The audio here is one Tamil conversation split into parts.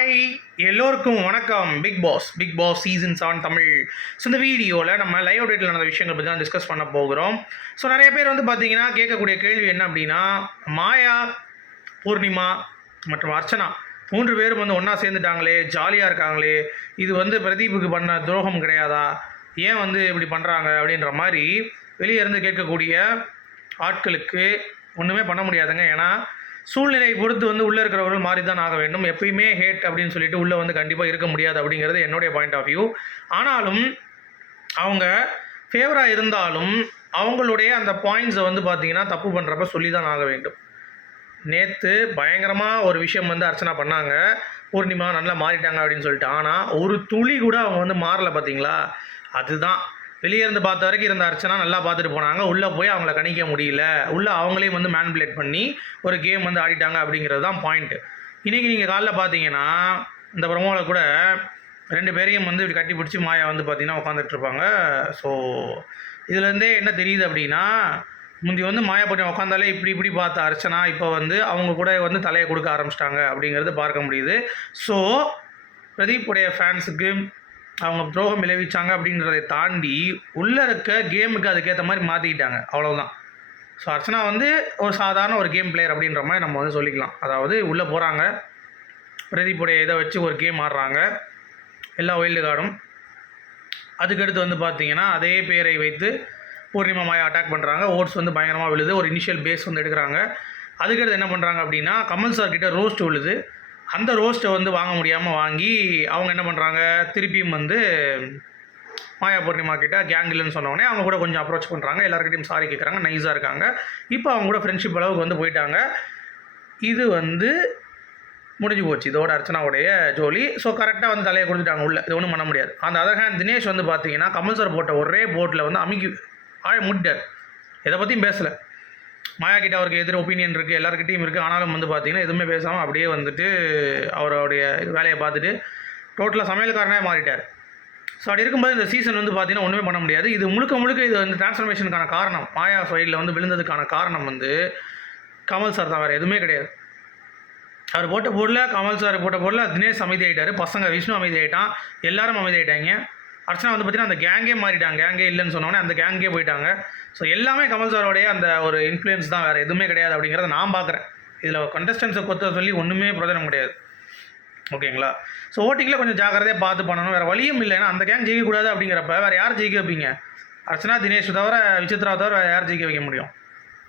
ஹாய் எல்லோருக்கும் வணக்கம். Bigg Boss Bigg Boss season seven Tamil. So இந்த வீடியோவில் நம்ம லைவ் டேட்டில் நடந்த விஷயங்கள் பற்றி தான் டிஸ்கஸ் பண்ண போகிறோம். ஸோ நிறைய பேர் வந்து பார்த்தீங்கன்னா கேட்கக்கூடிய கேள்வி என்ன அப்படின்னா மாயா பூர்ணிமா மற்றும் அர்ச்சனா மூன்று பேரும் வந்து ஒன்றா சேர்ந்துட்டாங்களே ஜாலியாக இருக்காங்களே. இது வந்து பிரதீப்புக்கு பண்ண துரோகம் கிடையாதா? ஏன் வந்து இப்படி பண்ணுறாங்க அப்படின்ற மாதிரி வெளியே இருந்து கேட்கக்கூடிய ஆட்களுக்கு ஒன்றுமே பண்ண முடியாதுங்க. ஏன்னா சூழ்நிலையை பொறுத்து வந்து உள்ளே இருக்கிறவர்கள் மாறி தான் ஆக வேண்டும். எப்பயுமே ஹேட் அப்படின்னு சொல்லிட்டு உள்ளே வந்து கண்டிப்பாக இருக்க முடியாது அப்படிங்கிறது என்னுடைய பாயிண்ட் ஆஃப் வியூ ஆனாலும் அவங்க ஃபேவராக இருந்தாலும் அவங்களுடைய அந்த பாயிண்ட்ஸை வந்து பார்த்திங்கன்னா தப்பு பண்ணுறப்ப சொல்லி தான் ஆக வேண்டும். நேற்று பயங்கரமாக ஒரு விஷயம் வந்து அர்ச்சனா பண்ணாங்க. பூர்ணிமா நல்லா மாறிட்டாங்க அப்படின்னு சொல்லிட்டு. ஆனால் ஒரு துளி கூட அவங்க வந்து மாறலை பார்த்தீங்களா அதுதான். வெளியே இருந்து பார்த்த வரைக்கும் இருந்த அர்ச்சனா நல்லா பார்த்துட்டு போனாங்க. உள்ளே போய் அவங்கள கணிக்க முடியல. உள்ளே அவங்களையும் வந்து மேன்புலேட் பண்ணி ஒரு கேம் வந்து ஆடிட்டாங்க அப்படிங்கிறது தான் பாயிண்ட்டு இன்றைக்கி நீங்கள் காலைல பார்த்தீங்கன்னா இந்த ப்ரமோவில் கூட ரெண்டு பேரையும் வந்து இப்படி கட்டி பிடிச்சி மாயா வந்து பார்த்தீங்கன்னா உட்காந்துட்டு இருப்பாங்க. ஸோ இதுலேருந்தே என்ன தெரியுது அப்படின்னா முந்தி வந்து மாயா பண்ணி உட்காந்தாலே இப்படி இப்படி பார்த்த அர்ச்சனா இப்போ வந்து அவங்க கூட வந்து தலையை கொடுக்க ஆரம்பிச்சிட்டாங்க அப்படிங்கிறது பார்க்க முடியுது. ஸோ பிரதீப் உடைய ஃபேன்ஸுக்கு அவங்க துரோகம் விளைவிச்சாங்க அப்படின்றதை தாண்டி உள்ளே இருக்க கேமுக்கு அதுக்கேற்ற மாதிரி மாற்றிக்கிட்டாங்க அவ்வளோதான் ஸோ அர்ச்சனா வந்து ஒரு சாதாரண ஒரு கேம் பிளேயர் அப்படின்ற மாதிரி நம்ம வந்து சொல்லிக்கலாம். அதாவது உள்ளே போகிறாங்க பிரதீப்புடைய இதை வச்சு ஒரு கேம் ஆடுறாங்க. எல்லா ஒயில்டு கார்டும் அதுக்கடுத்து வந்து பார்த்தீங்கன்னா அதே பேரை வைத்து பூர்ணிமா மாயா அட்டாக் பண்ணுறாங்க ஓட்ஸ் வந்து பயங்கரமாக விழுது. ஒரு இனிஷியல் பேஸ் வந்து எடுக்கிறாங்க. அதுக்கடுத்து என்ன பண்ணுறாங்க அப்படின்னா கமல் சார் கிட்டே ரோஸ்ட் விழுது. அந்த ரோஸ்ட்டை வந்து வாங்க முடியாமல் வாங்கி அவங்க என்ன பண்ணுறாங்க திருப்பியும் வந்து மாயா பூர்ணிமா கிட்ட கேங் இல்லைன்னு சொன்னோடனே அவங்க கூட கொஞ்சம் அப்ரோச் பண்ணுறாங்க எல்லாருக்கிட்டையும் சாரி கேட்குறாங்க நைஸாக இருக்காங்க. இப்போ அவங்க கூட ஃப்ரெண்ட்ஷிப் அளவுக்கு வந்து போயிட்டாங்க. இது வந்து முடிஞ்சு போச்சு. இதோட அர்ச்சனாவுடைய ஜோலி. ஸோ கரெக்டாக வந்து தலையை கொடுத்துட்டாங்க உள்ள. இது ஒன்றும் பண்ண முடியாது. அந்த அதர் ஹேண்ட் தினேஷ் வந்து பார்த்தீங்கன்னா கமல் சார் போட்ட ஒரே போட்டில் வந்து அமுக்கி ஆய முட்டார் எதை பற்றியும் பேசலை. மாயா கிட்ட அவருக்கு எதிர் ஒப்பீனியன் இருக்குது எல்லாருக்கிட்டையும் இருக்குது ஆனாலும் வந்து பார்த்தீங்கன்னா எதுவுமே பேசாமல் அப்படியே வந்துட்டு அவருடைய இது வேலையை பார்த்துட்டு டோட்டலாக சமையல்காரனே மாறிட்டார். ஸோ அப்படி இருக்கும்போது இந்த சீசன் வந்து பார்த்தீங்கன்னா ஒன்றுமே பண்ண முடியாது. இது முழுக்க முழுக்க இது வந்து டிரான்ஸ்ஃபர்மேஷனுக்கான காரணம். மாயா சைடில் வந்து விழுந்ததுக்கான காரணம் வந்து கமல் சார் தான். வேறு எதுவுமே கிடையாது. அவர் போட்ட போர்டில் கமல் சார் போட்ட போர்டில் தினேஷ் அமைதி ஆகிட்டார் பசங்க விஷ்ணு அமைதி ஆகிட்டான் எல்லாரும் அமைதி ஆகிட்டாங்க அர்ச்சனா வந்து பார்த்தீங்கன்னா அந்த கேங்கே மாறிட்டாங்க. கேங்கே இல்லைன்னு சொன்னோடனே அந்த கேங்கே போயிட்டாங்க. ஸோ எல்லாமே கமல் சாரோடைய அந்த ஒரு இன்ஃப்ளூயன்ஸ் தான். வேறு எதுவுமே கிடையாது அப்படிங்கிறத நான் பார்க்குறேன் இதில் கண்டஸ்டன்ஸை கொத்த சொல்லி ஒன்றுமே பிரயோஜனம் கிடையாது. ஓகேங்களா? ஸோ ஓட்டிங்கில் கொஞ்சம் ஜாக்கிரதையாக பார்த்து பண்ணணும். வேறு வழியும் இல்லை. ஏன்னா அந்த கேங் ஜெயிக்கக்கூடாது அப்படிங்கிறப்ப வேறு யார் ஜெயிக்க வைப்பீங்க? அர்ச்சனா தினேஷ் தவிர விசித்ரா தவிர வேறு யார் ஜெயிக்க வைக்க முடியும்?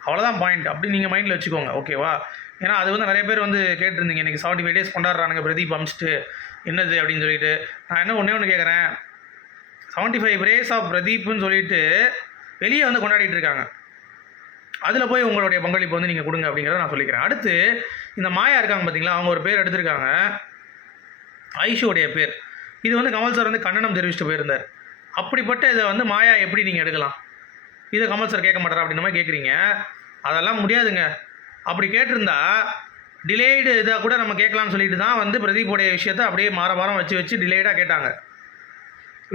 அவ்வளோதான் பாயிண்ட் அப்படி நீங்கள் மைண்டில் வச்சுக்கோங்க. ஓகேவா ஏன்னா அது வந்து நிறைய பேர் வந்து கேட்டிருந்தீங்க. இன்றைக்கி செவன்ட்டி ஃபைவ் டேஸ் கொண்டாடுறானுங்க. பிரதீப் அமிச்சிட்டு. என்னது அப்படின்னு சொல்லிட்டு. நான் என்ன ஒன்றே ஒன்று கேட்குறேன் செவன்ட்டி ஃபைவ் ரேஸ் ஆஃப் பிரதீப்னு சொல்லிட்டு வெளியே வந்து கொண்டாடிட்டு இருக்காங்க அதில் போய் உங்களுடைய பங்களிப்பு வந்து நீங்கள் கொடுங்க அப்படிங்கிறத நான் சொல்லிக்கிறேன். அடுத்து இந்த மாயா இருக்காங்க பார்த்தீங்களா அவங்க ஒரு பேர் எடுத்திருக்காங்க. ஐஷுடைய பேர். இது வந்து கமல் சார் வந்து கண்டனம் தெரிவிச்சுட்டு போயிருந்தார். அப்படிப்பட்ட இதை வந்து மாயா எப்படி நீங்கள் எடுக்கலாம்? இதை கமல் சார் கேட்க மாட்டாரா அப்படின்ற மாதிரி கேட்குறீங்க அதெல்லாம் முடியாதுங்க. அப்படி கேட்டிருந்தா டிலேடு இதை கூட நம்ம கேட்கலாம்னு சொல்லிட்டு தான் வந்து பிரதீப்போடைய விஷயத்தை அப்படியே மாற மாறம் வச்சு வச்சு டிலேடாக கேட்டாங்க.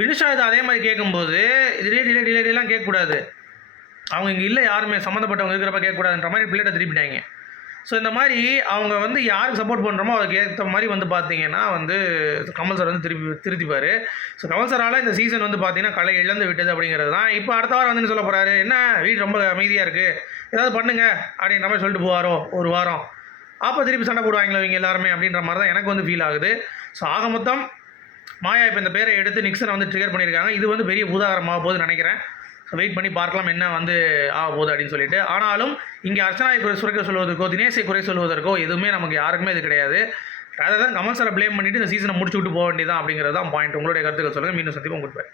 வினுஷா இது அதே மாதிரி கேட்கும்போது டிலே டிலே டிலே டிலேலாம் கேட்கக்கூடாது. அவங்க இங்கே இல்லை யாருமே சம்மந்தப்பட்டவங்க இருக்கிறப்ப கேட்கக்கூடாதுன்ற மாதிரி பிள்ளைகிட்ட திருப்பிட்டாங்க. ஸோ இந்த மாதிரி அவங்க வந்து யாருக்கு சப்போர்ட் பண்ணுறோமோ அதுக்கு ஏற்ற மாதிரி வந்து பார்த்தீங்கன்னா வந்து கமல் சார் வந்து திருப்பி திருத்திப்பார். ஸோ கமல் சாரால் இந்த சீசன் வந்து பார்த்தீங்கன்னா கலை இழந்து விட்டது அப்படிங்கிறது தான். இப்போ அடுத்த வாரம் வந்து சொல்ல போகிறாரு என்ன? வீடு ரொம்ப அமைதியாக இருக்குது ஏதாவது பண்ணுங்க அப்படின்ற மாதிரி சொல்லிட்டு போவாரோ? ஒரு வாரம். அப்போ திருப்பி சண்டை போடுவாங்களோ இவங்க எல்லாருமே அப்படின்ற மாதிரி தான் எனக்கு வந்து ஃபீல் ஆகுது. ஸோ ஆக மொத்தம் மாயா இப்போ இந்த பேரை எடுத்து நிக்சனை வந்து ட்ரிகர் பண்ணியிருக்காங்க இது வந்து பெரிய பூதாகரமாக போகுதுன்னு நினைக்கிறேன். வெயிட் பண்ணி பார்க்கலாம் என்ன வந்து ஆக போகுது அப்படின்னு சொல்லிட்டு. ஆனாலும் இங்கே அர்ச்சனாவை குறை சுரைக்க சொல்வதற்கோ தினேஷை குறை சொல்வதற்கோ எதுவுமே நமக்கு யாருக்குமே இது கிடையாது. அதை தான் கமல் சாரை ப்ளேம் பண்ணிவிட்டு இந்த சீசனை முடிச்சு விட்டு போக வேண்டியதான் அப்படிங்கிறது தான் பாயிண்ட் உங்களுடைய கருத்துக்கள் சொல்லுங்கள் மீண்டும் சந்திப்போம். Good bye